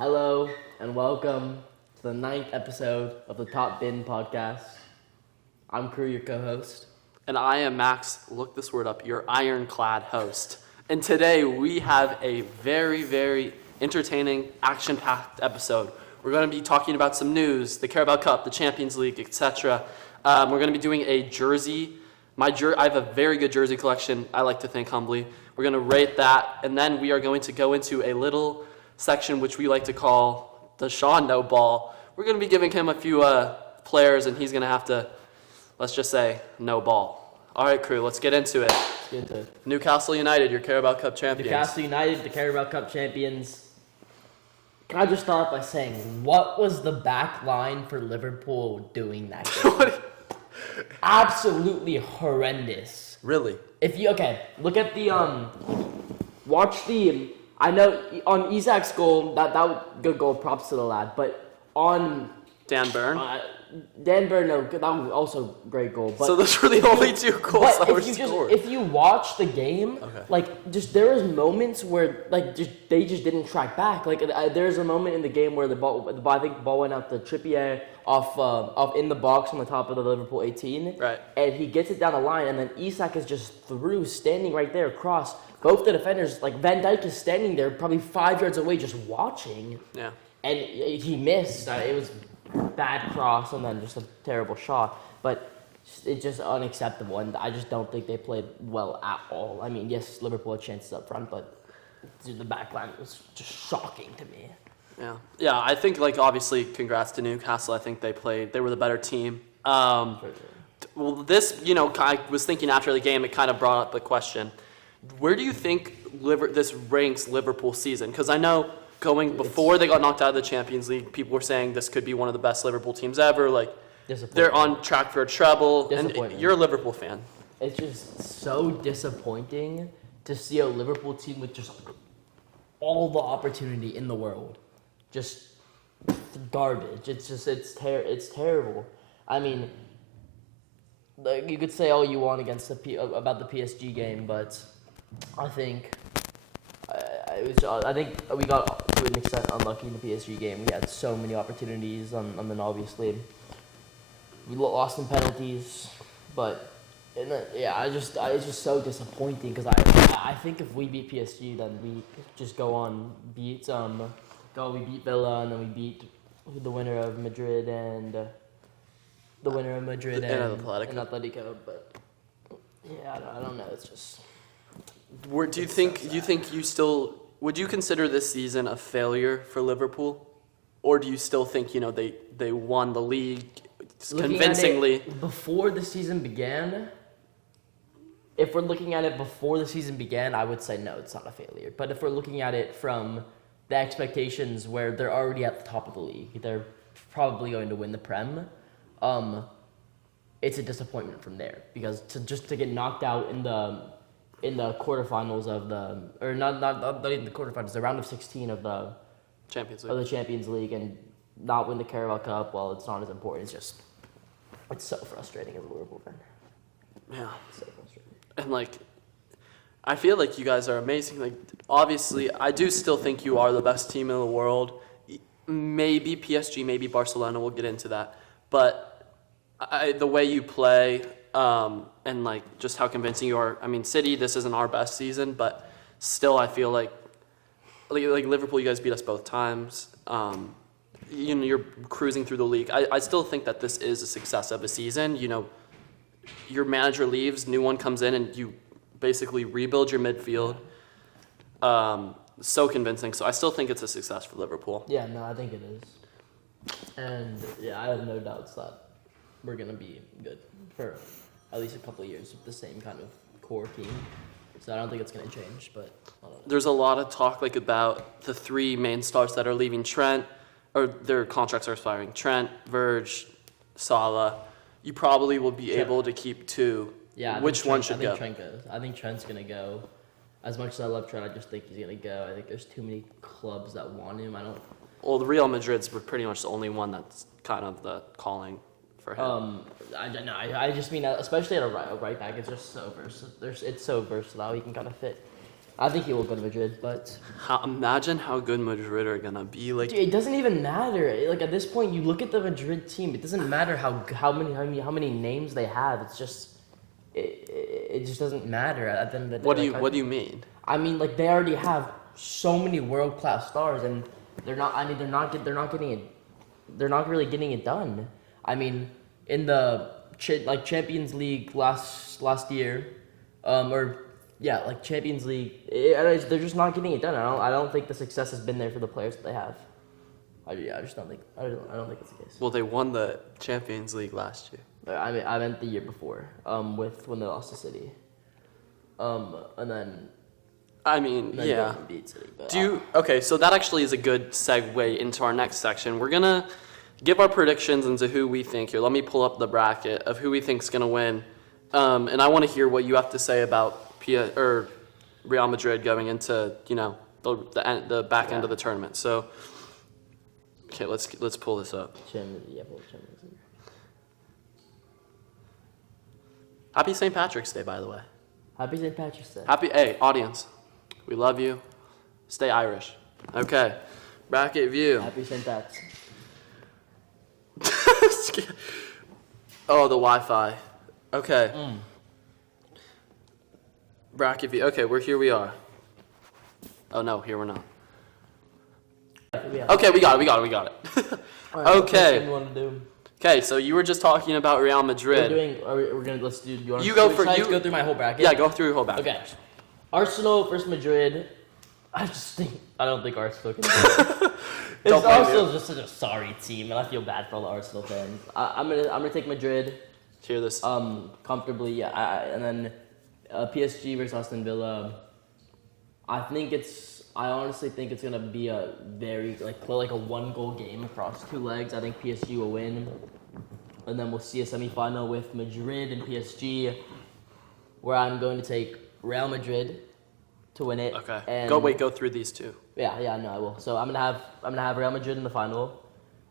Hello and welcome to the 9th episode of the Top Bin podcast. I'm Crew, your co-host. And I am Max, look this word up, your ironclad host. And today we have a very, very entertaining, action-packed episode. We're going to be talking about some news, the Carabao Cup, the Champions League, etc. We're going to be doing a jersey. I have a very good jersey collection, I like to think humbly. We're going to rate that, and then we are going to go into a little section which we like to call the Sean No Ball. We're going to be giving him a few players, and he's going to have to, let's just say, no ball. All right, Crew, let's get into it. Newcastle United, your Carabao Cup champions. Newcastle United, the Carabao Cup champions. Can I just start by saying, what was the back line for Liverpool doing that game? Absolutely horrendous. Really? Look at watch the, I know on Isak's goal, that was good goal, props to the lad, but on Dan Burn? Dan Burn, no, that was also a great goal. But so those were the only two goals that were scored. If you watch the game, there was moments where they just didn't track back. There's a moment in the game where I think the ball went out to Trippier off in the box on the top of the Liverpool 18. Right. And he gets it down the line, and then Isak is just standing right there across. Both the defenders, Van Dijk is standing there probably 5 yards away just watching. Yeah. And he missed. It was bad cross and then just a terrible shot. But it's just unacceptable, and I just don't think they played well at all. I mean, yes, Liverpool had chances up front, but the back line was just shocking to me. Yeah, I think, obviously, congrats to Newcastle. I think they were the better team. Well, this, I was thinking after the game, it kind of brought up the question, where do you think this ranks Liverpool's season? Because I know before they got knocked out of the Champions League, people were saying this could be one of the best Liverpool teams ever. They're on track for a treble, and you're a Liverpool fan. It's just so disappointing to see a Liverpool team with just all the opportunity in the world, just garbage. It's terrible. I mean, you could say all you want about the PSG game, but I think we got to an extent unlucky in the PSG game. We had so many opportunities, and then obviously we lost in penalties. But it's just so disappointing because I think if we beat PSG, then we just go on we beat Villa, and then we beat the winner of Madrid and Atletico. But yeah, I don't know. It's just. Would you consider this season a failure for Liverpool? Or do you still think, they won the league convincingly? Before the season began, if we're looking at it before the season began, I would say no, it's not a failure. But if we're looking at it from the expectations where they're already at the top of the league, they're probably going to win the Prem, it's a disappointment from there. Because to get knocked out in the quarterfinals not even the quarterfinals, the round of 16 of the Champions League, and not win the Carabao Cup, well, it's not as important. It's so frustrating as a Liverpool fan. Yeah. It's so frustrating. And I feel like you guys are amazing. Obviously, I do still think you are the best team in the world. Maybe PSG, maybe Barcelona, we'll get into that. But the way you play, and just how convincing you are. I mean, City, this isn't our best season, but still I feel like Liverpool, you guys beat us both times. You're cruising through the league. I still think that this is a success of a season. Your manager leaves, new one comes in, and you basically rebuild your midfield. So convincing. So I still think it's a success for Liverpool. Yeah, no, I think it is. And I have no doubts that we're going to be good for at least a couple of years with the same kind of core team. So I don't think it's going to change, but I don't know. There's a lot of talk about the three main stars that are leaving or their contracts are expiring. Trent, Verge, Salah. You probably will be able to keep two. Yeah. Which one should go? Trent goes. I think Trent's going to go. As much as I love Trent, I just think he's going to go. I think there's too many clubs that want him. Well, the Real Madrid's pretty much the only one that's kind of the calling for him. I don't know. I just mean, especially at a right back, it's just so versatile. It's so versatile. He can kind of fit I think he will go to Madrid, but Imagine how good Madrid are gonna be. Like, dude, it doesn't even matter. Like at this point, you look at the Madrid team. It doesn't matter how many names they have. It's just it just doesn't matter at the end of the day. what do you mean? I mean, like they already have so many world-class stars, and they're not. I mean, they're not getting it. They're not really getting it done. I mean, in the Champions League last year, Champions League, they're just not getting it done. I don't think the success has been there for the players that they have. I just don't think. I don't think that's the case. Well, they won the Champions League last year. I meant the year before. When they lost to City. And then. I mean, yeah. Beat City, but, okay, so that actually is a good segue into our next section. We're gonna give our predictions into who we think here. Let me pull up the bracket of who we think's gonna win, and I want to hear what you have to say about Real Madrid going into the back end of the tournament. So, okay, let's pull this up. Happy St. Patrick's Day, by the way. Happy St. Patrick's Day. Hey, audience. We love you. Stay Irish. Okay. Bracket view. Happy St. Pat's. Oh, the Wi-Fi. Okay. Bracket view. Okay, we are. Oh no, here we're not. Okay, we got it. Right, okay. what you want to do? Okay, so you were just talking about Real Madrid. Let's do. You go through my whole bracket. Yeah, go through your whole bracket. Okay. Arsenal versus Madrid. I don't think Arsenal can. It's Arsenal just such a sorry team, and I feel bad for all the Arsenal fans. I'm gonna take Madrid. Hear this. Comfortably, yeah. And then PSG versus Aston Villa. I honestly think it's gonna be a very like a 1-goal game across 2 legs. I think PSG will win, and then we'll see a semifinal with Madrid and PSG, where I'm going to take Real Madrid to win it. Okay. And go through these two. Yeah, no, I will. So I'm gonna have Real Madrid in the final,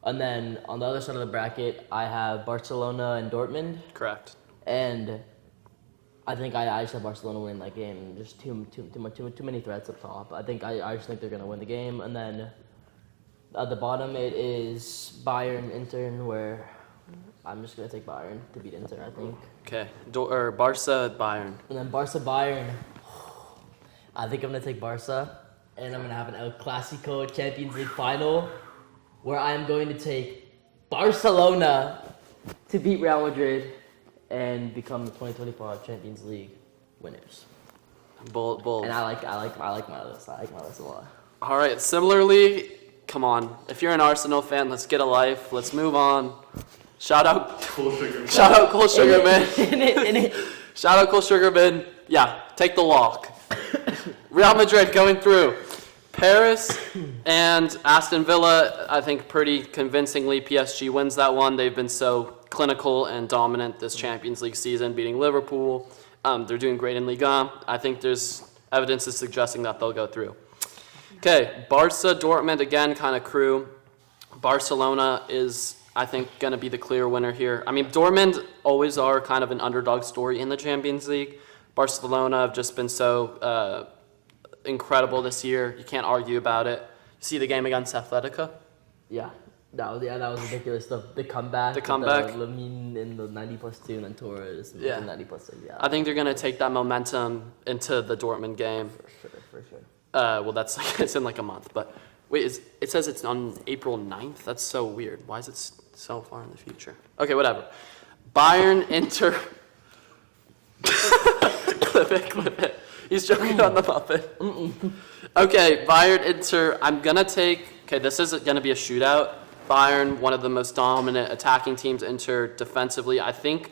and then on the other side of the bracket, I have Barcelona and Dortmund. Correct. And I think I just have Barcelona win that game. Just too many threats up top. I just think they're gonna win the game, and then at the bottom it is Bayern Inter, where I'm just gonna take Bayern to beat Inter. I think. Okay. Barca Bayern. And then Barca Bayern. I think I'm gonna take Barca, and I'm gonna have an El Clasico Champions League final, where I'm going to take Barcelona to beat Real Madrid and become the 2025 Champions League winners. Bold. And I like my list. I like my list a lot. All right. Similarly, come on. If you're an Arsenal fan, let's get a life. Let's move on. Shout out Cole Sugarman. Shout out Cole Sugarman. Shout out Cole Sugarman. Yeah, take the walk. Real Madrid going through. Paris and Aston Villa, I think pretty convincingly PSG wins that one. They've been so clinical and dominant this Champions League season, beating Liverpool. They're doing great in Liga. I think there's evidence is suggesting that they'll go through. Okay, Barca, Dortmund, again, kind of crew. Barcelona is, I think, going to be the clear winner here. I mean, Dortmund always are kind of an underdog story in the Champions League. Barcelona have just been so incredible this year. You can't argue about it. See the game against Atletico? Yeah. That was ridiculous. The comeback. Lamine in the 90+2 and then Torres in the 90+6. Yeah. I think they're going to take that momentum into the Dortmund game. For sure. Well, it's in like a month. But wait, it says it's on April 9th? That's so weird. Why is it so far in the future? Okay, whatever. Bayern, Inter. Clip it. He's joking on the Muppet. Okay, Bayern, Inter. I'm going to take... Okay, this is going to be a shootout. Bayern, one of the most dominant attacking teams. Inter, defensively. I think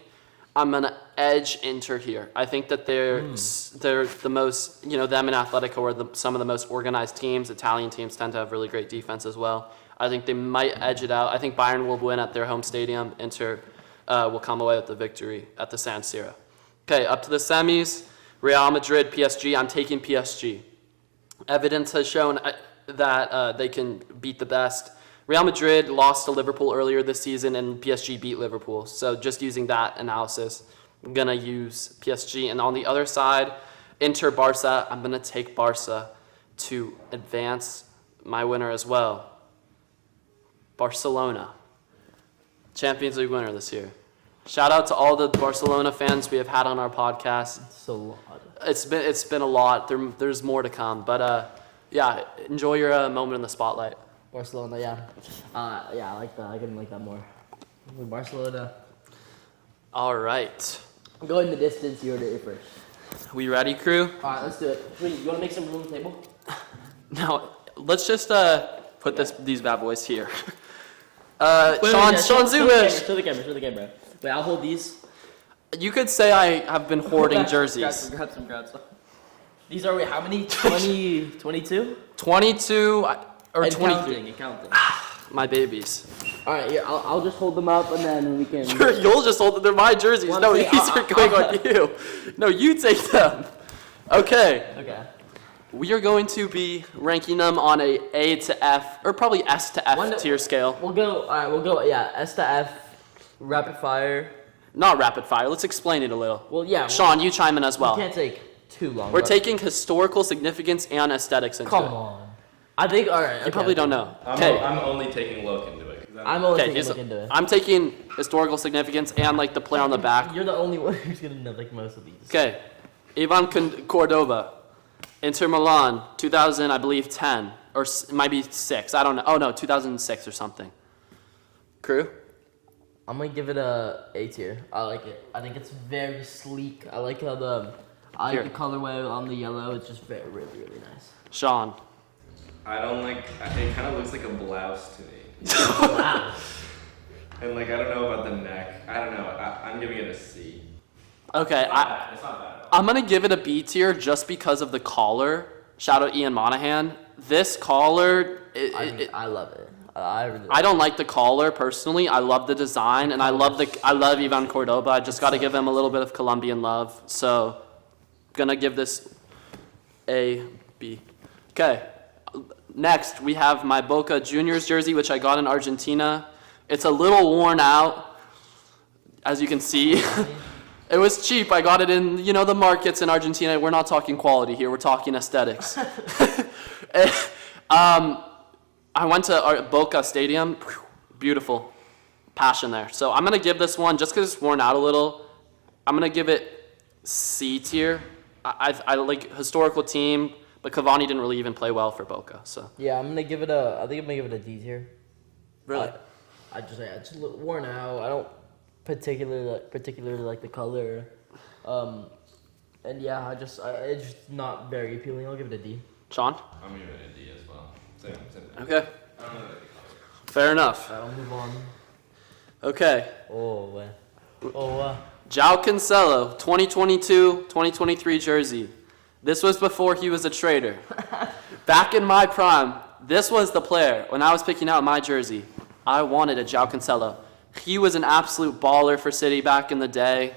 I'm going to edge Inter here. I think that they're the most... them and Atletico are some of the most organized teams. Italian teams tend to have really great defense as well. I think they might edge it out. I think Bayern will win at their home stadium. Inter will come away with the victory at the San Siro. Okay, up to the semis. Real Madrid, PSG. I'm taking PSG. Evidence has shown that they can beat the best. Real Madrid lost to Liverpool earlier this season, and PSG beat Liverpool. So just using that analysis, I'm going to use PSG. And on the other side, Inter Barca. I'm gonna take Barca to advance. My winner as well. Barcelona, Champions League winner this year. Shout out to all the Barcelona fans we have had on our podcast. It's a lot. It's been a lot. There's more to come, but yeah, enjoy your moment in the spotlight. Barcelona, yeah. Yeah, I like that. I can like that more. Barcelona. All right, Going the distance, you heard it first. we ready, crew? All right, let's do it. Wait, you want to make some room on the table? Now let's just put these bad boys here. Wait, Sean Zubish. Show the camera. Wait, I'll hold these. You could say I have been hoarding jerseys. Grab some. These are, wait, how many? 20, 22? 22 or And 23. counting. My babies. All right, yeah, I'll just hold them up and then we can. You'll just hold them. They're my jerseys. Well, No, see, these are going on you. No, you take them. Okay. Okay. We are going to be ranking them on A to F, or probably S to F tier scale. We'll go, yeah, S to F, rapid fire. Not rapid fire. Let's explain it a little. Well, yeah. Sean, you chime in as We well. can't take too long. We're but- taking historical significance and aesthetics into Come it. on. I think, all right. You probably don't know. Okay. I'm only taking a look into it. 'Cause I'm only Okay, taking a look into it. I'm taking historical significance and like the player on the back. You're the only one who's gonna know like most of these. Okay, Ivan Cordova, Inter Milan, 2000, I believe 10 or it might be 6. I don't know. Oh no, 2006 or something. Crew. I'm gonna give it a A tier. I like it. I think it's very sleek. I like how I Here. like the colorway on the yellow. It's just very, really, really nice. Sean. I don't like. It kind of looks like a blouse to me. Wow. And like I don't know about the neck. I don't know. I'm giving it a C. Okay, It's not bad. It's not bad. I'm gonna give it a B tier just because of the collar. Shout out Ian Monahan. This collar, I love it. I really. I don't like the collar personally. I love the design and I love Ivan Cordoba. I just got to give him a little bit of Colombian love. So, gonna give this A, B. Okay. Next, we have my Boca Juniors jersey, which I got in Argentina. It's a little worn out, as you can see. It was cheap. I got it in, the markets in Argentina. We're not talking quality here. We're talking aesthetics. I went to Boca Stadium. Beautiful. Passion there. So I'm going to give this one, just because it's worn out a little, I'm going to give it C tier. I like historical team, but Cavani didn't really even play well for Boca. So Yeah, I'm gonna give it a. I think I'm gonna give it a D tier. really, It's a little worn out. I don't particularly like the color, and yeah, it's just not very appealing. I'll give it a D. Sean? I'm giving it a D as well. Same. Okay, I don't know. fair enough. Alright, I'll move on. Okay, Oh, João Cancelo, 2022-2023 jersey. This was before he was a trader. Back in my prime, this was the player. When I was picking out my jersey, I wanted a João Cancelo. He was an absolute baller for City back in the day.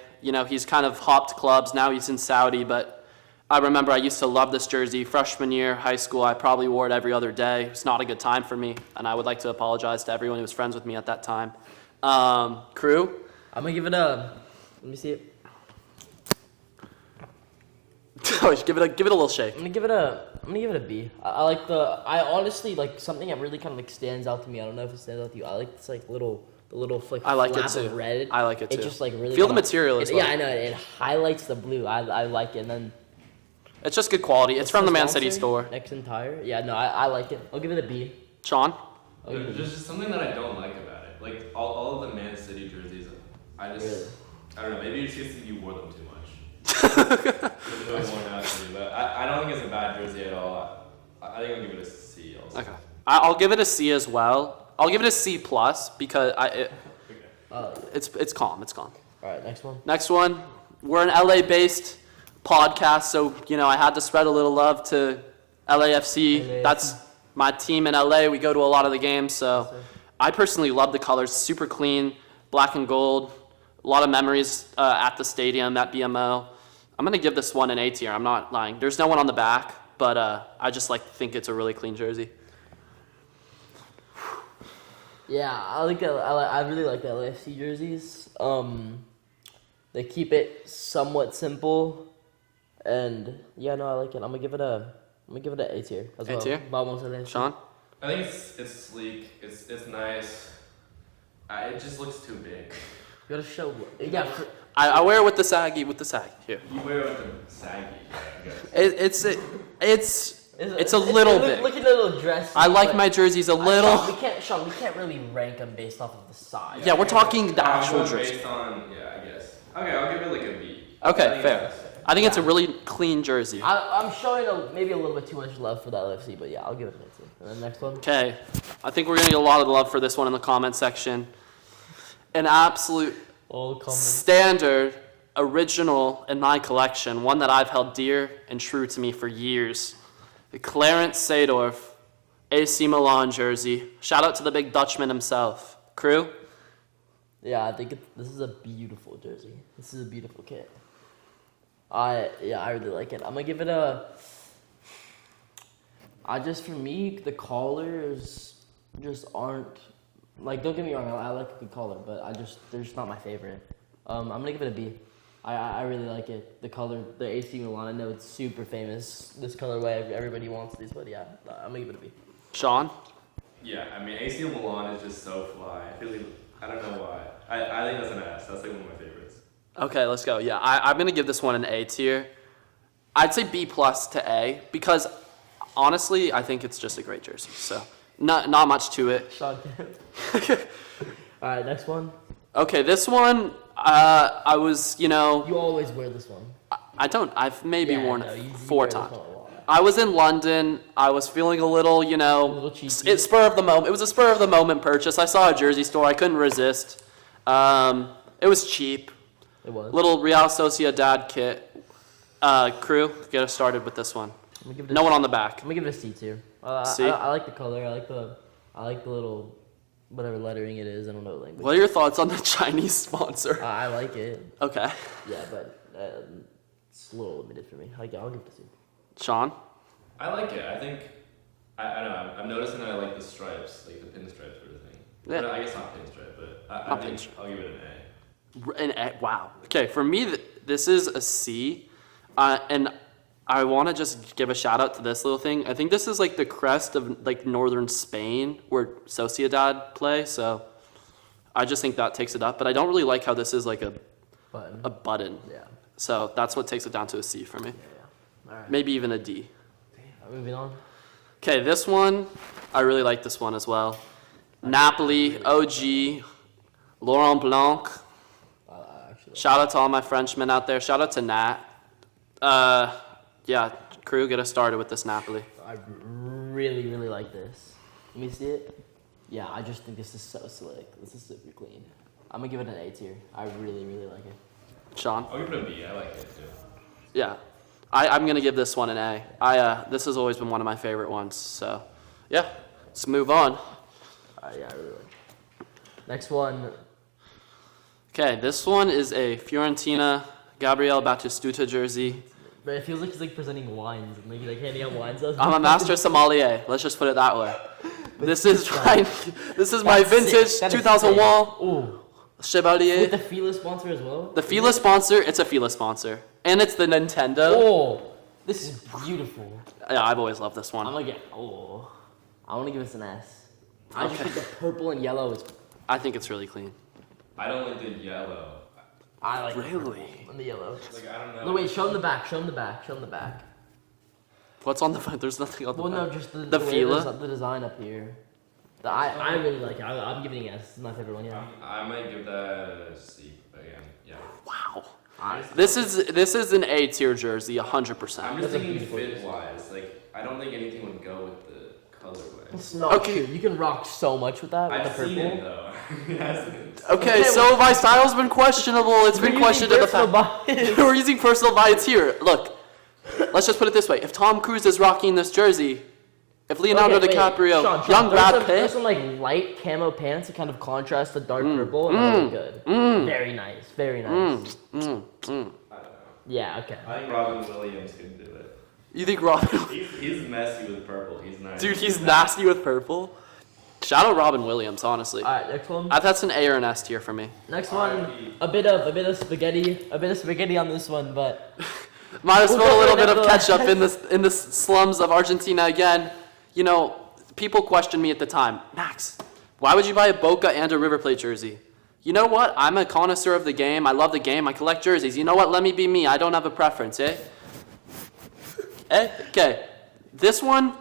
He's kind of hopped clubs. Now he's in Saudi, but I remember I used to love this jersey. Freshman year, high school, I probably wore it every other day. It's not a good time for me, and I would like to apologize to everyone who was friends with me at that time. Crew? I'm gonna give it a. Let me see it. Give it a little shake. I'm gonna give it a B. I honestly like something that really kind of like stands out to me. I don't know if it stands out to you. I like this like the little like I like it flap too. of red. I like it too. It just like really Feel the kinda- material as it- well. Yeah, I know. It highlights the blue. I like it. And then It's just good quality. It's from the Man City store. X entire. Yeah, no, I like it. I'll give it a B. Sean? I'll give it a B. There's just something that I don't like about it. Like all of the Man City jerseys, I don't know. Maybe it's just that you wore them too much. It's really worn out to me, but I don't think it's a bad jersey at all. I think I'll give it a C also. Okay. I'll give it a C as well. I'll give it a C plus because it's calm. It's calm. All right, next one. Next one. We're an LA-based podcast, so I had to spread a little love to LAFC. LAFC. That's my team in LA. We go to a lot of the games, so I personally love the colors. Super clean, black and gold. A lot of memories at the stadium at BMO. I'm gonna give this one an A tier. I'm not lying. There's no one on the back, but I just think it's a really clean jersey. Yeah, I like that. I really like the LAFC jerseys. They keep it somewhat simple. And yeah, no, I like it. I'm gonna give it an A tier as A well. tier? Vamos a Sean? I think it's sleek. It's nice. It just looks too big. You gotta show. Yeah. I wear it with the saggy. Here. You wear it with the saggy. Yeah, I guess. It's a little bit. Look at the little dress. I like my jerseys a little. Sean, we can't really rank them based off of the size. Yeah, we're talking the actual Going jersey. based on, yeah, I guess. Okay, I'll give it like a B. Okay, fair. I think it's a really clean jersey. I'm showing maybe a little bit too much love for that LFC, but yeah, I'll give it an A tier. And then next one. Okay, I think we're gonna get a lot of love for this one in the comment section. An absolute All comments. standard, original in my collection, one that I've held dear and true to me for years. The Clarence Seedorf AC Milan jersey. Shout out to the big Dutchman himself. Crew? Yeah, I think this is a beautiful jersey. This is a beautiful kit. I really like it. I'm gonna give it a. For me, the collars just aren't like. Don't get me wrong, I like a good collar, but they're just not my favorite. I'm gonna give it a B. I really like it. The color, the AC Milan. I know it's super famous. This colorway, everybody wants these, but yeah, I'm gonna give it a B. Sean? Yeah, I mean, AC Milan is just so fly. I don't know why. I think that's an S. That's like one of my favorites. Okay, let's go. Yeah, I'm gonna give this one an A tier. I'd say B plus to A because honestly, I think it's just a great jersey. So not much to it. Sean. All right, next one. Okay, this one I was, You always wear this one. I don't. I've maybe worn it you 4 wear this times. one a lot. I was in London. I was feeling a little, cheeky. it's spur of the moment. It was a spur of the moment purchase. I saw a jersey store. I couldn't resist. It was cheap. It was. Little Real Sociedad kit. Crew, get us started with this one. I'm gonna give it No one on the back. I'm gonna give it a C tier. C? I like the color. I like the little whatever lettering it is. I don't know what language. What are your thoughts on the Chinese sponsor? I like it. Okay. Yeah, but it's a little limited for me. I'll give it a C. Sean? I like it. I think, I don't know, I'm noticing that I like the stripes, like the pinstripe sort of thing. Yeah. I guess not pinstripe, but I Not think pinstripe. I'll give it an A. Wow. Okay, for me, this is a C. And I want to just give a shout out to this little thing. I think this is like the crest of like northern Spain where Sociedad play. So I just think that takes it up. But I don't really like how this is like a button. Yeah. So that's what takes it down to a C for me. All right. Maybe even a D. Moving on. Okay, this one, I really like this one as well. Napoli, OG, Laurent Blanc. Actually, Shout out to all my Frenchmen out there. Shout out to Nat. Yeah, crew, get us started with this Napoli. I really, really like this. Let me see it. Yeah, I just think this is so slick. This is super clean. I'm gonna give it an A tier. I really, really like it. Sean? I'll give it a B. I like it too. Yeah. I'm going to give this one an A. This has always been one of my favorite ones. So, yeah, let's move on. Yeah, I really like it. Next one. Okay, this one is a Fiorentina Gabriele Batistuta jersey. But it feels like he's like presenting wines and like handing out wines. I'm a master sommelier. Let's just put it that way. This is my vintage That is 2001 Ooh. Chevalier. With the Fila sponsor as well? The Fila sponsor, it's a Fila sponsor. And it's the Nintendo. Oh, this is beautiful. Yeah, I've always loved this one. I want to give this an S. I just Okay. think the purple and yellow is. I think it's really clean. I don't like the yellow. I like the Really? purple and the yellow. Like, I don't know. No, wait, show them the back. Show them the back. Show them the back. What's on the front? There's nothing on the Well, back. no, just The way Fila? the design up here. I really like it. I'm giving it an S. It's my favorite one. Yeah. I might give that a C again. Yeah. Wow. I- This is an A tier jersey, 100%. I'm just That's a thinking beautiful fit wise. Like, I don't think anything would go with the colorway. It's not Okay. true. You can rock so much with that. With I've the purple. seen it though. It hasn't. Okay, so my style's been questionable. It's been questioned in the past. We're using personal bias here. Look, let's just put it this way: if Tom Cruise is rocking this jersey, if Leonardo DiCaprio, young Brad There's Pitt, some like light camo pants that kind of contrast the dark purple, and that look good. Very nice. Very nice. I don't know. Yeah. Okay. I think Robin Williams could do it. you think Robin? He's messy with purple. He's nice. Dude, he's nasty with purple. Shout out Robin Williams, honestly. All right. Next one. That's an A or an S tier for me. Next one. A bit of spaghetti. A bit of spaghetti on this one, but Might have spilled a little bit of ketchup in the slums of Argentina again. You know, people questioned me at the time, Max, why would you buy a Boca and a River Plate jersey? You know what? I'm a connoisseur of the game. I love the game. I collect jerseys. You know what? Let me be me. I don't have a preference, eh? Okay. This one,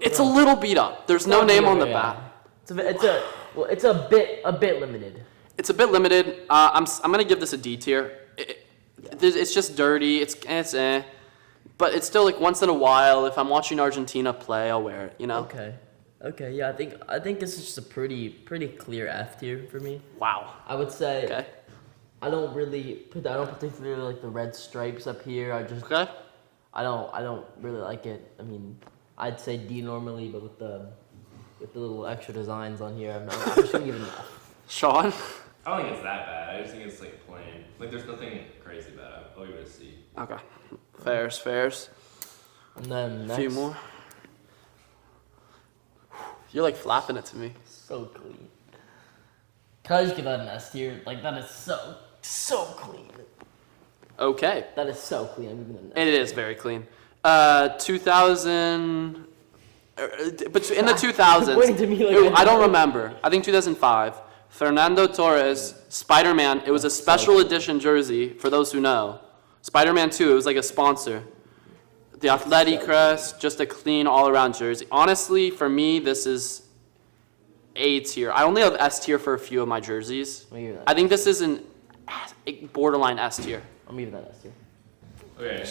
it's a little beat up. There's no name on the back. It's a bit limited. It's a bit limited. I'm gonna give this a D tier. It's just dirty. It's but it's still like once in a while. If I'm watching Argentina play, I'll wear it. You know. Okay. Yeah, I think this is just a pretty clear F tier for me. Wow. I would say. Okay. I don't particularly like the red stripes up here. Okay. I don't really like it. I mean, I'd say D normally, but with the little extra designs on here, I'm just gonna give it an F. Sean. I don't think it's that bad. I just think it's like plain. Like there's nothing crazy about it. I'll give it a C. Okay. Fairs. And then next. A few more. You're like flapping it to me. So clean. Can I just give that an S tier? Like that is so clean. Okay. That is so clean. I'm giving it an S. And it is very clean. 2000. But in the 2000s, Pointing to me like I don't remember. I think 2005. Fernando Torres, Spider-Man. It was a special edition jersey for those who know. Spider-Man 2. It was like a sponsor. The Athletic crest, just a clean all-around jersey. Honestly, for me, this is A tier. I only have S tier for a few of my jerseys. I think this is a borderline S tier. I'm giving that S tier. Okay.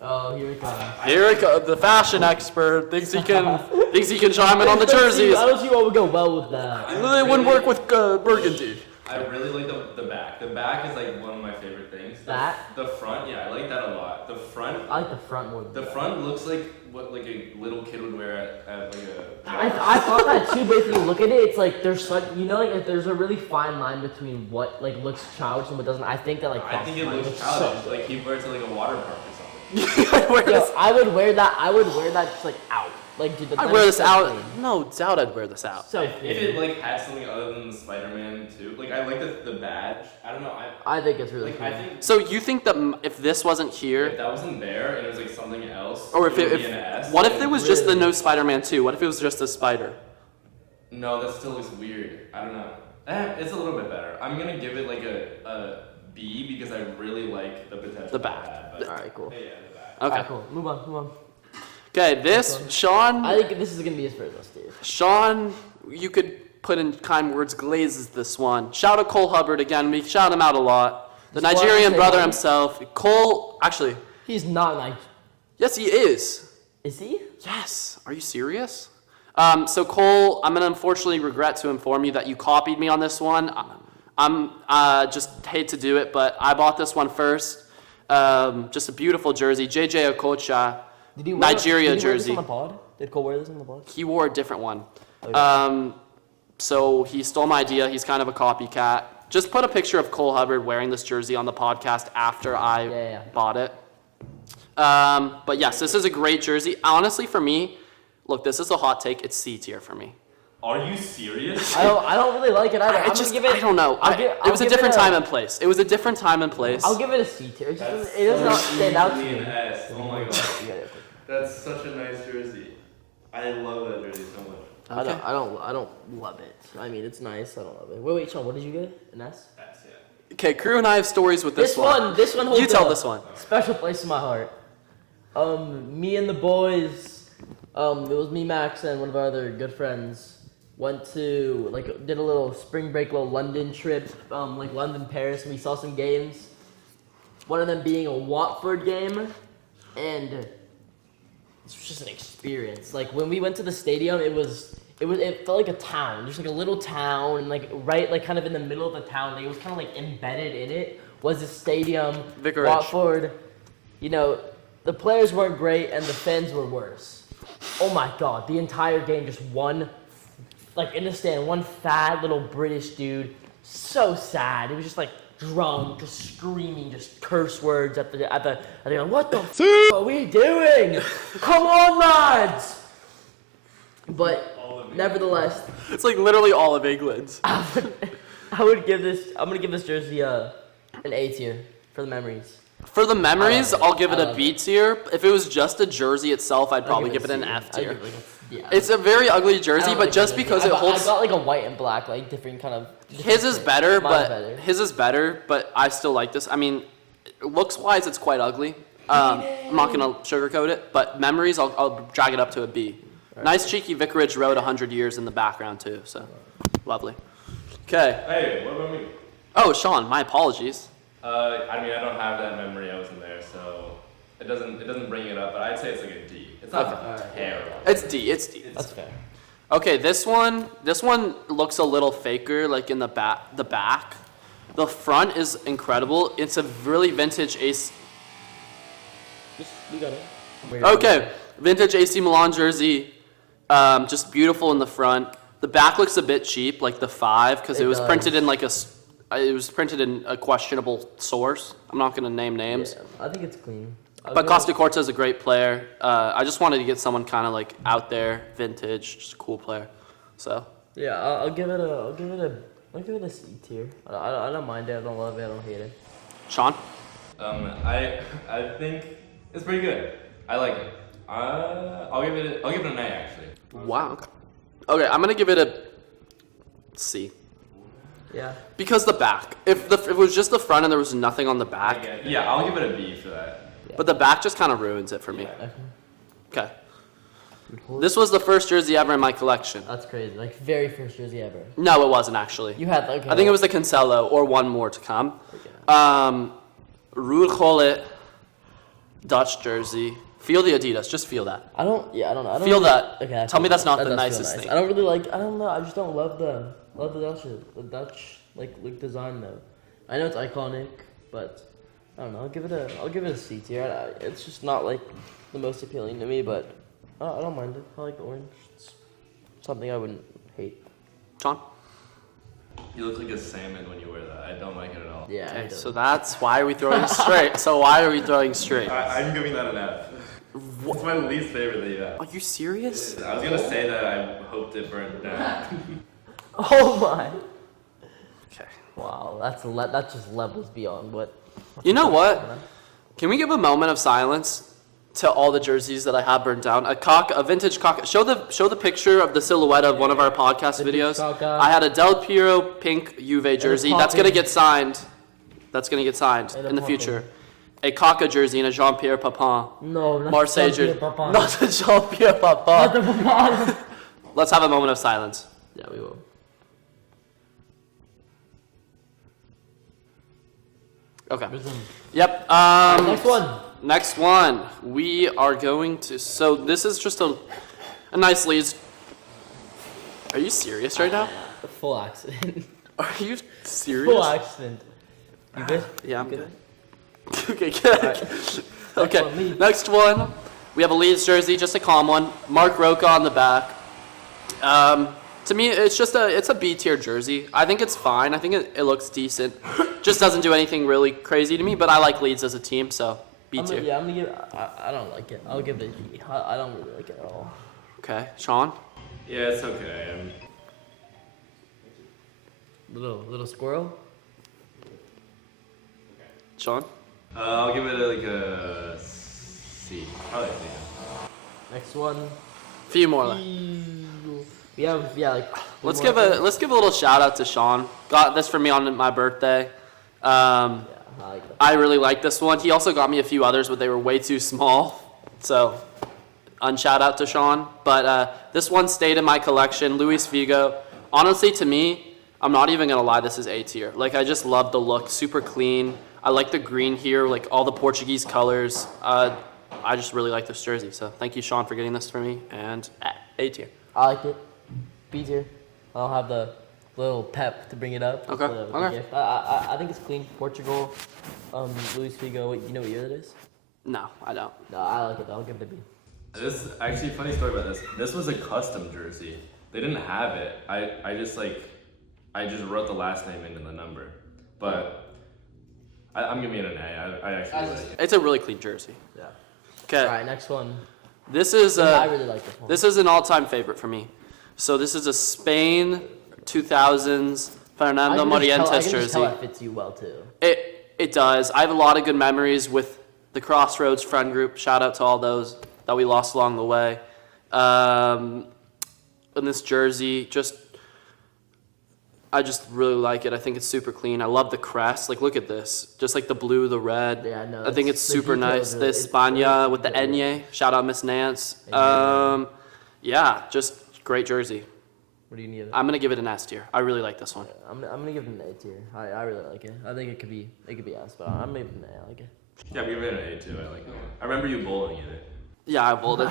Oh, here we go. Here it goes. The fashion expert thinks he can chime in on the jerseys. I don't see what would go well with that. It wouldn't work with burgundy. I really like the back. The back is like one of my favorite things. The front, yeah, I like that a lot. The front. I like the front more. The front looks like what like a little kid would wear at like a. I thought that too, but if you look at it, it's like there's such, like there's a really fine line between what like looks childish and what doesn't. I think that like. I think it looks childish. Like he wears it like a water park or something. I would wear that. I would wear that just like out. Like, dude, I'd wear this out. No doubt I'd wear this out. So if it like had something other than the Spider-Man too, like I like the badge. I don't know. I think it's really like, cool. I think so you think that if this wasn't here, if that wasn't there and it was like something else, or if it would be an S, what if it was just the no Spider-Man 2? What if it was just a spider? No, that still looks weird. I don't know. It's a little bit better. I'm gonna give it like a B because I really like the potential. The back. But Alright, cool. Yeah, the back. Okay. Alright, cool. Move on. Okay, this, Sean. I think this is gonna be his first list, Steve. Sean, you could put in kind words, glazes this one. Shout out Cole Hubbard again. We shout him out a lot. The Nigerian brother himself. Cole, actually. He's not Nigerian. Yes, he is. Is he? Yes. Are you serious? So Cole, I'm gonna unfortunately regret to inform you that you copied me on this one. I'm just hate to do it, but I bought this one first. Just a beautiful jersey, JJ Okocha. Nigeria jersey. Did he wear this on the pod? Did Cole wear this on the pod? He wore a different one. Okay. So he stole my idea. He's kind of a copycat. Just put a picture of Cole Hubbard wearing this jersey on the podcast after I bought it. But yes, this is a great jersey. Honestly, for me, look, this is a hot take. It's C tier for me. Are you serious? I don't really like it either. I don't know. It was a different time and place. It was a different time and place. I'll give it a C tier. It does not stand out to me. Oh my god. That's such a nice jersey. I love that jersey so much. Okay. I don't love it. I mean, it's nice. I don't love it. Wait, Sean, what did you get? An S? S, yeah. Okay, Crew and I have stories with this one. This one holds You tell this one. Special place in my heart. Me and the boys, it was me, Max, and one of our other good friends, went to, did a little spring break, little London trip, London, Paris, and we saw some games. One of them being a Watford game, and it was just an experience. Like, when we went to the stadium, it felt like a town, just like a little town, and kind of in the middle of the town, it was kind of embedded in it, was the stadium, Vicarage. Watford. The players weren't great, and the fans were worse. Oh my god, the entire game, just one in the stand, one fat little British dude, so sad. He was just drunk, just screaming, just curse words at the what the f are we doing? Come on, lads! But nevertheless, It's literally all of England. I'm gonna give this jersey an A tier For the memories. For the memories, it. I'll give it I a love B tier. If it was just a jersey itself, I'd probably give it an C. F I'd tier. give it yeah. It's a very ugly I jersey, don't but like just that because jersey. it holds. I got like a white and black, like different kind of. His is better, Mine's but his is better, but I still like this. I mean, looks wise, it's quite ugly. I'm not gonna sugarcoat it, but memories, I'll drag it up to a B. Right. Nice cheeky Vicarage Road 100 years in the background too, so lovely. Okay. Hey, what about me? Oh, Sean, my apologies. I mean, I don't have that memory. I wasn't there, so it doesn't bring it up. But I'd say it's like a D. It's not terrible. It's D. It's D. That's fair. Okay, this one looks a little faker, like in the back. The front is incredible. It's a really vintage AC. We got it. Okay, vintage AC Milan jersey. Just beautiful in the front. The back looks a bit cheap, like the 5, because it was printed in like it was printed in a questionable source. I'm not gonna name names. Yeah, I think it's clean. But Costa Corta is a great player. I just wanted to get someone kind of like out there, vintage, just a cool player. So Yeah, I'll give it a C tier. I don't mind it. I don't love it. I don't hate it. Sean, I think it's pretty good. I like it. I'll give it an A actually. wow. Okay, I'm gonna give it a C. Yeah. Because the back. If it was just the front and there was nothing on the back, Yeah, I'll give it a B for that. but the back just kind of ruins it for me. Okay. Okay. This was the first jersey ever in my collection. That's crazy. Like very first jersey ever. No, it wasn't actually. You had okay. I think it was the Cancelo or one more to come. Okay. Ruud Gullit, Dutch jersey. Feel the Adidas. Just feel that. I don't know. I don't Feel really, that. Okay. I Tell feel me that's not that the does feel nicest nice. thing. I don't really like. I don't know. I just don't love the Dutch like design though. I know it's iconic, but I don't know. I'll give it a C tier. It's just not like the most appealing to me, but I don't mind it. I like the orange. It's something I wouldn't hate. Sean? You look like a salmon when you wear that. I don't like it at all. Yeah. Okay, so that's why are we throwing straight? So why are we throwing straight? I'm giving that an F. It's my least favorite that you have. Are you serious? I was gonna say that I hoped it burned down. Oh my. Okay. Wow. That's just levels beyond what. You know what? Can we give a moment of silence to all the jerseys that I have burned down? A vintage cock. Show the picture of the silhouette of one of our podcast videos. Kaka. I had a Del Piero pink Juve jersey. That's gonna get signed. That's gonna get signed in the future. A Kaka jersey and a Jean-Pierre Papin. No, not Marseille Jean-Pierre jersey. Papin. Not a Jean-Pierre Not Papin. the Papin. Let's have a moment of silence. Yeah, we will. Okay. Resume. Yep. Next one. Next one. We are going to. So this is just a nice lead. Are you serious right now? Full accident. Are you serious? Full accident. You good? Yeah, I'm You good. Okay, good. Alright. Okay, Next one, Leeds. next one. We have a Leeds jersey, just a calm one. Mark Roca on the back. To me, it's a B tier jersey. I think it's fine. I think it looks decent. Just doesn't do anything really crazy to me. But I like Leeds as a team, so B tier. I'm gonna give. I don't like it. I'll give it a D. I don't really like it at all. Okay, Sean. Yeah, it's okay. Little squirrel. Sean. I'll give it like a C. Probably a C. Next one. Few more. We have like. Let's give a little shout out to Sean. Got this for me on my birthday. Yeah, I like it. I really like this one. He also got me a few others, but they were way too small. So, unshout out to Sean. But this one stayed in my collection. Luis Figo. Honestly, to me, I'm not even gonna lie. This is A tier. Like I just love the look. Super clean. I like the green here. Like all the Portuguese colors. I just really like this jersey. So thank you, Sean, for getting this for me. And A tier. I like it. B tier. I don't have the little pep to bring it up. Okay, The okay. gift. I think it's clean. Portugal. Luis Figo. Wait, you know what year that is? No, I don't. No, I like it. I'll give it a B. This actually funny story about this. This was a custom jersey. They didn't have it. I just wrote the last name into the number, but I'm giving it an A. I actually like it. It's a really clean jersey. Yeah. Okay. All right, next one. This is I really like this one. This is an all-time favorite for me. So this is a Spain 2000s Fernando I can Morientes just tell jersey. it fits you well too. It does. I have a lot of good memories with the Crossroads friend group. Shout out to all those that we lost along the way. And this jersey, I just really like it. I think it's super clean. I love the crest. Like, look at this. Just like the blue, the red. Yeah, no. I think it's super nice. The España with the Enye. Shout out Miss Nance. Yeah, just great jersey. What do you need? I'm gonna give it an S tier. I really like this one. I'm gonna give it an A tier. I really like it. I think it could be S, but I'm gonna give it an A. I like it. Yeah, we give it an A too. I like it. I remember you bowling in it. Yeah, I bowled it.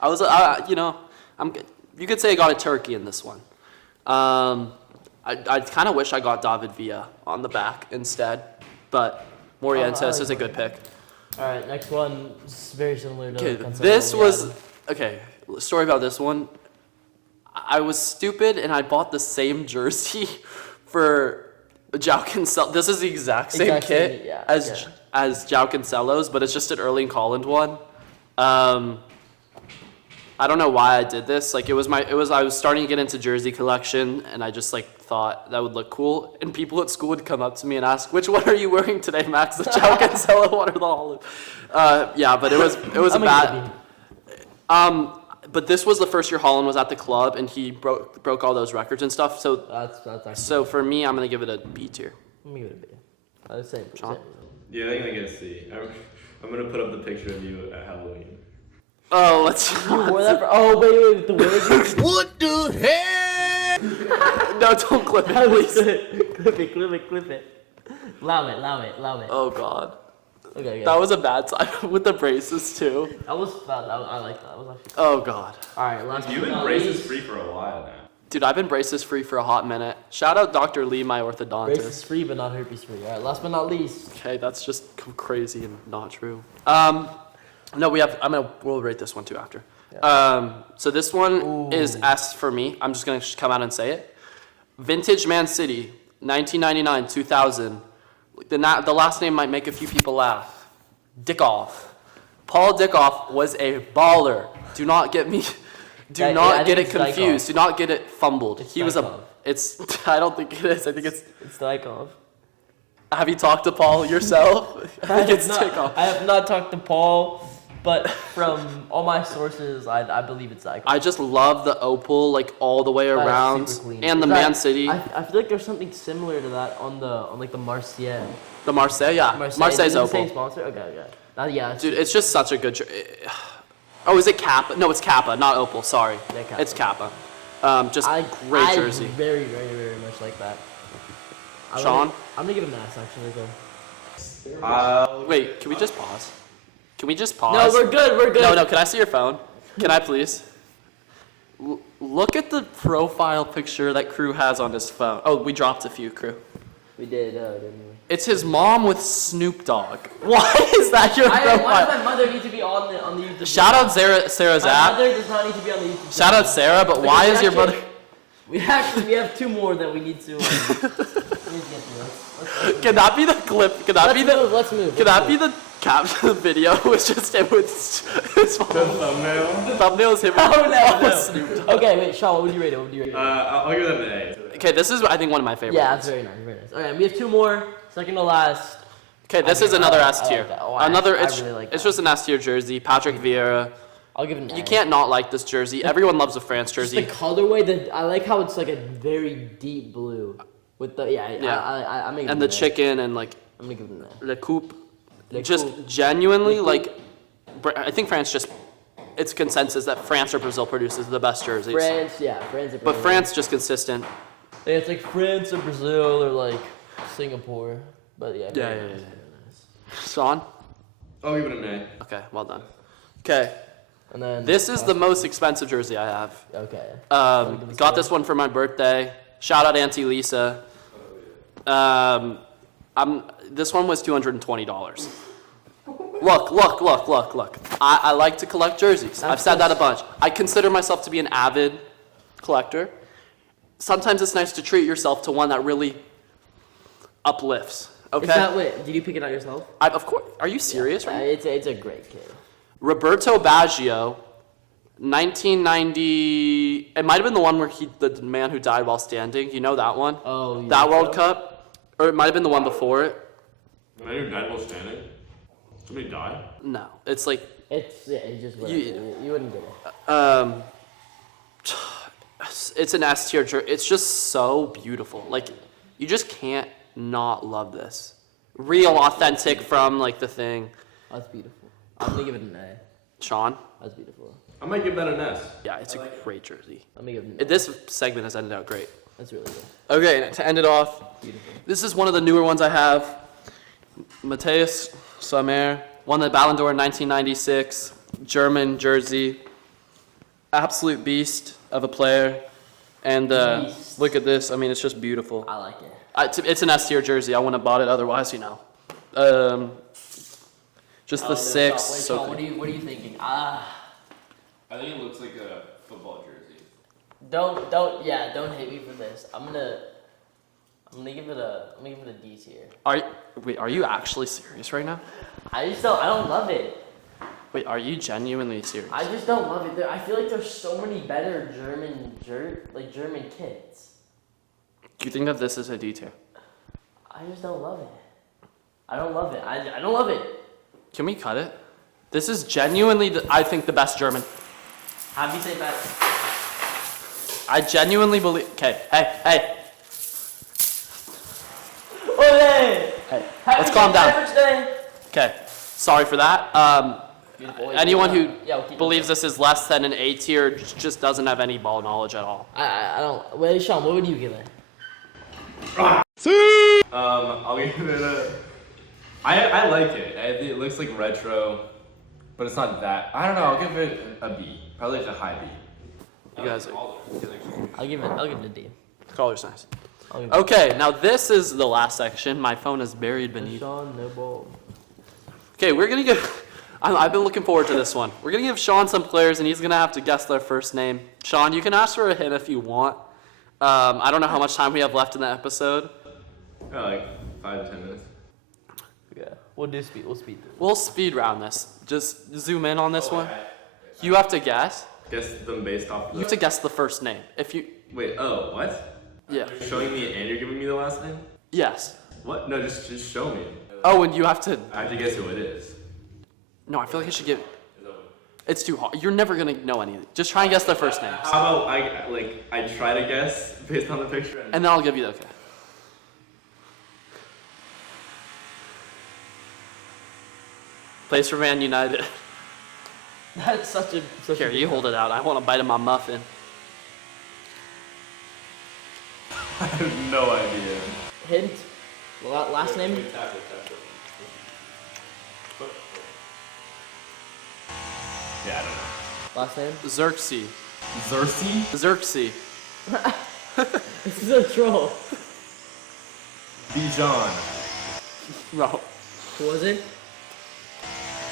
I was, I'm good. You could say I got a turkey in this one. I kind of wish I got David Villa on the back instead, but Morientes is a good pick. All right, next one is very similar to. Okay, this was okay. Story about this one. I was stupid and I bought the same jersey for João Cancelo. This is the exact same kit as João Cancelo's, but it's just an Erling Haaland one. I don't know why I did this. Like I was starting to get into jersey collection, and I just like thought that would look cool. And people at school would come up to me and ask, "Which one are you wearing today, Max? The João Cancelo one or the Haaland?" Yeah, but it was a bad. But this was the first year Haaland was at the club, and he broke all those records and stuff. So that's actually. So for me, I'm gonna give it a B tier. I'm gonna give it a B. Same. Yeah, I think I get a C. I'm gonna put up the picture of you at Halloween. Oh, let's. Wait, the word. What the hell? No, don't clip it, please. Clip it. Allow it. Oh God. Okay. That was a bad time with the braces too. That was fun. I like that. That was actually. Oh God. All right, last. You've been braces free for a while now. Dude, I've been braces free for a hot minute. Shout out Dr. Lee, my orthodontist. Braces free, but not herpes free. All right, last but not least. Okay, that's just crazy and not true. No, we'll rate this one too after. Yeah. So this one is S for me. I'm just gonna come out and say it. Vintage Man City, 1999, 2000. The last name might make a few people laugh. Dickoff. Paul Dickoff was a baller. Do not get me. Do not get it confused. Do not get it fumbled. He was a. It's. I don't think it is. I think it's. It's Dickoff. Have you talked to Paul yourself? I think it's Dickoff. I have not talked to Paul. But from all my sources, I believe it's Icon. I just love the opal, like all the way around, and the Man City. I feel like there's something similar to that on the Marseille. The Marseille, yeah. Marseille's opal. The same sponsor. Okay. Yeah. Dude, it's just such a good. Oh, is it Kappa? No, it's Kappa, not opal. Sorry, yeah, Kappa. It's Kappa. Great jersey. Very, very, very much like that. Sean, I'm gonna give it an S actually. Though. Wait, can we just pause? Can we just pause? No, we're good. No, can I see your phone? Can I please? Look at the profile picture that Crew has on his phone. Oh, we dropped a few, Crew. We did, didn't we? It's his mom with Snoop Dogg. Why is that your profile? Why does my mother need to be on the YouTube? Shout out Sarah Zapp. My mother does not need to be on the YouTube. Shout out Sarah, but why is your mother? We have two more that we need to. We need to get through. Can that be the clip? Let's move. Can that be the caption of the video? It's just him with his phone. The thumbnail? The thumbnail is him with Snoop Dogg. Okay, wait, Sean, what would you rate it? I'll give them an A. Okay, this is, I think, one of my favorites. Yeah, that's very nice. All right, we have two more. Second to last. Okay, this is another S tier. It's really like it's just an S tier jersey. Patrick Vieira. I'll give it an A. You can't not like this jersey. Everyone loves a France jersey. Just the colorway, I like how it's like a very deep blue. With the I'm gonna and the chicken and like I'm gonna give it an A. Le coupe. Genuinely like, I think France just. It's consensus that France or Brazil produces the best jerseys. France or Brazil. But France just consistent. Yeah, it's like France or Brazil or like Singapore. But yeah. Nice. Sean? I'll give it an A. Okay, well done. Okay. And then this is the most expensive jersey I have. Okay. Got this one for my birthday. Shout out Auntie Lisa. This one was $220. Look. I like to collect jerseys. I've said that a bunch. I consider myself to be an avid collector. Sometimes it's nice to treat yourself to one that really uplifts. Okay. Did you pick it out yourself? Of course. Are you serious? Yeah, it's a great kid. Roberto Baggio, 1990. It might have been the one where the man who died while standing. You know that one? Oh, yeah. That World Cup, or it might have been the one before it. Imagine dead while standing. Somebody die? No, it's like It's just whatever. You- You wouldn't get it. it's an S tier. It's just so beautiful. Like you just can't not love this. Real authentic from like the thing. That's beautiful. I'm gonna give it an A. Sean? That's beautiful. I might give that an S. Yeah, it's a great jersey. I'm gonna give it an A. This segment has ended out great. That's really good. Okay, to end it off, Beautiful. this is one of the newer ones I have. Mateus Sommer won the Ballon d'Or in 1996. German jersey. Absolute beast of a player. And Beast. look at this. I mean, it's just beautiful. I like it. It's an S tier jersey. I wouldn't have bought it otherwise, you know. Just the six. Wait, So Sean, what are you thinking? I think it looks like a football jersey. Don't hate me for this. I'm gonna give it a D tier. Are you actually serious right now? I don't love it. Wait, are you genuinely serious? I just don't love it. I feel like there's so many better German kids. Do you think that this is a D tier? I just don't love it. I don't love it. I don't love it. Can we cut it? This is genuinely, I think, the best German. Have you say that? I genuinely believe. Okay, hey. Ole! Hey, Happy let's calm St. down. Patrick's Day! Okay, sorry for that. Beautiful. Anyone who Yeah, we'll keep believes it. this is less than an A tier just doesn't have any ball knowledge at all. I don't. Wait, Sean, what would you give it? I'll give it a. I like it. It looks like retro, but it's not that. I don't know. I'll give it a B. Probably like a high B. You guys are. I'll give it a D. Color's nice. I'll give it Okay, now this is the last section. My phone is buried a beneath. Sean, no ball. Okay, we're gonna give. I've been looking forward to this one. We're gonna give Sean some players, and he's gonna have to guess their first name. Sean, you can ask for a hint if you want. I don't know how much time we have left in the episode. Yeah, like 5 to 10 minutes. Yeah, we'll speed through. We'll speed round this. Just zoom in on this one. You have to guess. Guess them based off. You have to guess the first name. If you, Wait. Oh, what? yeah, You're showing me and you're giving me the last name? yes. What? No, just show me. Oh, and you have to. I have to guess who it is. No, I feel like I should give. It's too hard. You're never gonna know anything. Just try and guess their first names, How about I try to guess based on the picture? and then I'll give you the okay. Plays for Man United. That's such a. Here, you hold it out. I want a bite of my muffin. I have no idea. Hint. Last name. Yeah, I don't know. Last name. Xerxes. Xerxes? Xerxes. This is a troll. Bijan. No. Who was it?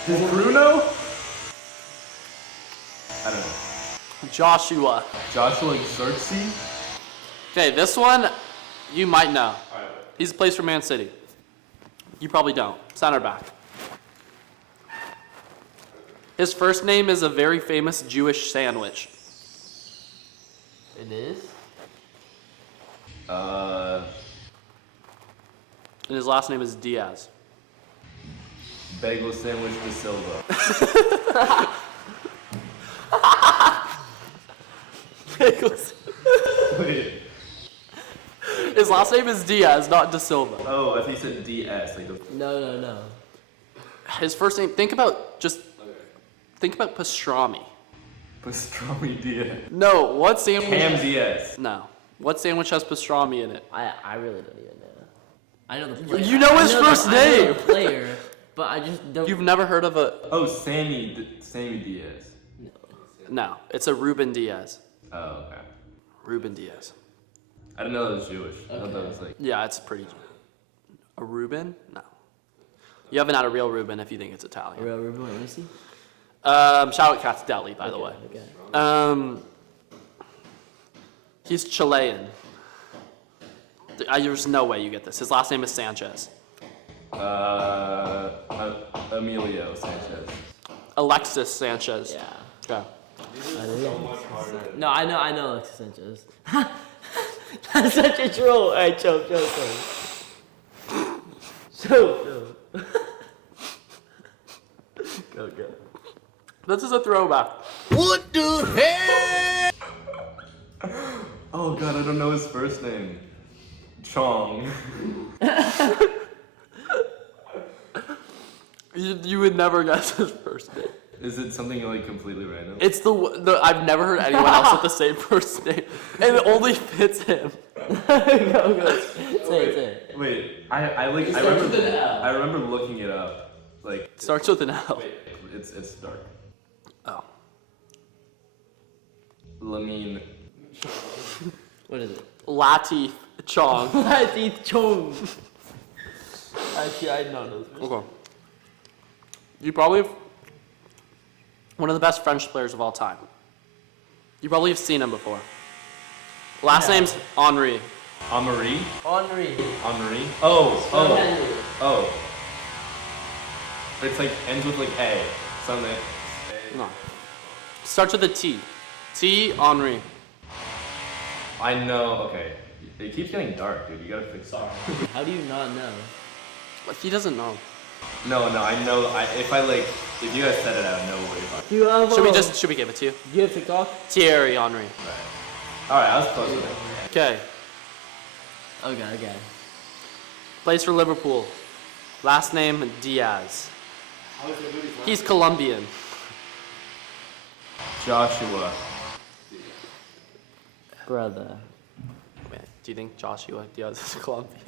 Does Bruno? I don't know. Joshua. Joshua Xerxes? Okay, this one you might know. He plays for Man City. You probably don't. Center back. His first name is a very famous Jewish sandwich. It is. And his last name is Diaz. Bagel sandwich de Silva. Wait. His last name is Diaz, not De Silva. Oh, I think he said DS. Like the. No. His first name, think about pastrami. Pastrami Diaz. No, what sandwich? Ham Diaz. No. What sandwich has pastrami in it? I really don't even know. I know the player. You know his first I know name. the player, but I just don't. You've never heard of a... Oh, Sammy Diaz. No, it's a Ruben Diaz. Oh, okay. Ruben Diaz. I didn't know that was Jewish. I thought that was like. Yeah, it's pretty... A Ruben? No. You haven't had a real Ruben if you think it's Italian. Real Ruben, let me see. Shout out Cat's Deli, by the way. Okay. He's Chilean. There's no way you get this. His last name is Sanchez. Emilio Sanchez. Alexis Sanchez. Yeah. Yeah. No, I know Alexis Sanchez. That's such a troll. Alright, choke. So. Go. This is a throwback. What the hell? Oh god, I don't know his first name. Chong. You would never guess his first name. Is it something like completely random? It's the I've never heard anyone else with the same first name, and it only fits him. Go. Say it. Wait, I remember looking it up. Like It starts with an L. wait, it's dark. Oh. Lamine. What is it? Latif Chong. Latif Chong. Actually, I know those. Okay. You probably have one of the best French players of all time. You probably have seen him before. Last name's Henri. Henri? Henri. Henri? Oh. It's like ends with like A. Something. A. No. Starts with a T. T. Henri. I know, okay. It keeps getting dark, dude. You gotta fix it. How do you not know? He doesn't know. No, I know. If you guys said it, I would know what you're talking Do you have? Should we give it to you? Do you have TikTok? Thierry Henry. about. Alright, I was close with it. Okay. Okay. Plays for Liverpool. Last name Diaz. He's Colombian. Joshua. Brother. Wait, do you think Joshua Diaz is Colombian?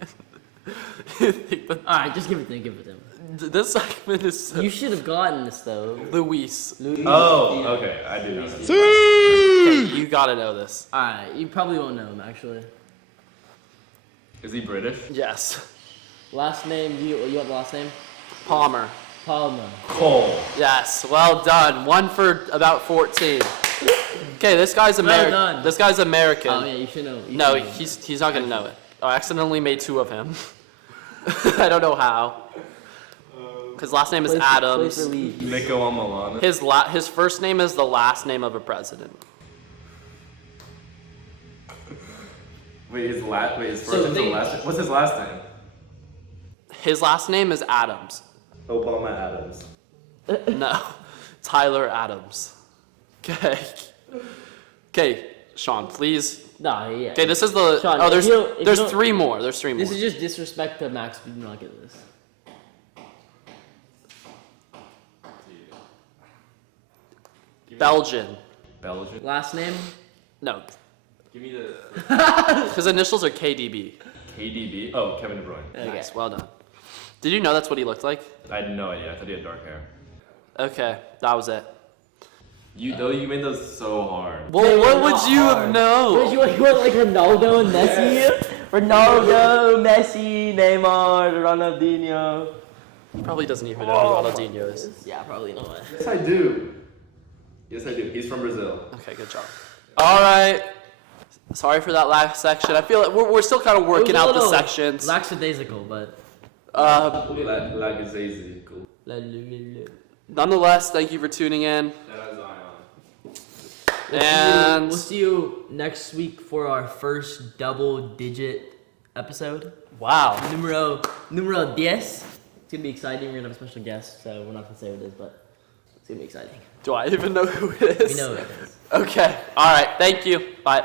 Alright, just give it to him. This segment is so You should have gotten this though. Luis. Oh, okay. I do know this. Okay, you gotta know this. Alright, you probably won't know him actually. Is he British? Yes. Last name, you want the last name? Palmer. Palma. Cole. Yes, well done. One for about 14. Okay, this guy's American. done. This guy's American. Oh yeah, you should know. No, he's not gonna know it. I accidentally made two of him. I don't know how. His last name is Adams. Nico Amalana. His first name is the last name of a president. His first name's the last name. What's his last name? His last name is Adams. Obama Adams. No, Tyler Adams. Okay, Sean, please. Nah, yeah. Okay, this is the. Sean, Oh, if you don't- there's three more. There's three more. This is just disrespect to Max. We do not get this. Belgian. Belgian. Last name? No, Give me the his initials are KDB. KDB. Oh, Kevin De Bruyne. Okay. Nice, well done. Did you know that's what he looked like? I had no idea. I thought he had dark hair. Okay, that was it. You made those so hard. Well, They what were would not you have hard. known? You want like Ronaldo and Messi? Ronaldo, Messi, Neymar, Ronaldinho. Probably doesn't even know who Ronaldinho is. Yeah, probably not. Yes, I do. Yes, I do. He's from Brazil. Okay, good job. All right. Sorry for that last section. I feel like we're still kind of working out the sections. Lackadaisical, but. Lagazazical. Nonetheless, thank you for tuning in. Shout out Zion. And We'll see you next week for our first double-digit episode. wow. Numero 10. It's gonna be exciting. We're gonna have a special guest, so we're not gonna say who it is, but it's gonna be exciting. Do I even know who it is? We know who it is. Okay. All right. Thank you. Bye.